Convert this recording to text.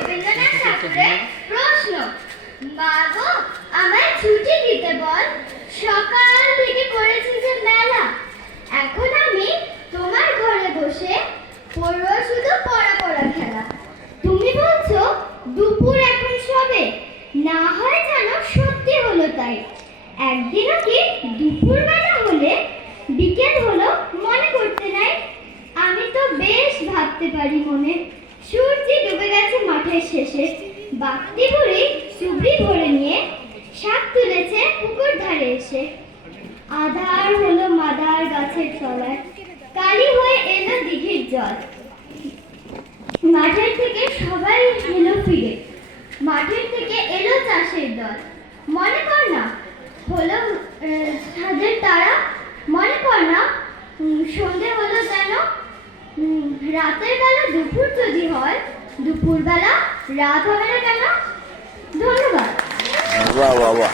রবীন্দ্রনাথ ঠাকুরের প্রশ্ন। মা গো, আমায় ছুটি দিতে বল, সকাল থেকে করেছি যে মেলা। এখন আমি তোমার ঘরে বসে পড়ব শুধু পড়া পড়া খেলা। তুমি বলছো দুপুর এখন সবে, না হয় যেন সত্যি হলো তাই। একদিনও কি দুপুর বেলা হলে বিকেল হলো মনে করতে নাই। আমি তো বেশ ভাবতে পারি মনে, সূর্য ডুবে গেছে মাঠের শেষে। বাগদি বুড়ি চুবড়ি ভরে নিয়ে শাক তুলেছে পুকুর ধারে এসে। আধার হলো মাদার গাছের তলায়, কালি হয়ে এলো দিঘির জল। মাঠের থেকে সবাই এলো ফিরে, মাঠের থেকে এলো চাষের দল। মনে কর না হলো ছাদের তারা, মনে কর না সন্ধে হলো যেন। রাতের বেলা দুপুর যদি হয়, দুপুর বেলা রাত হবে না কেন? ধন্যবাদ। বাহ বাহ বাহ।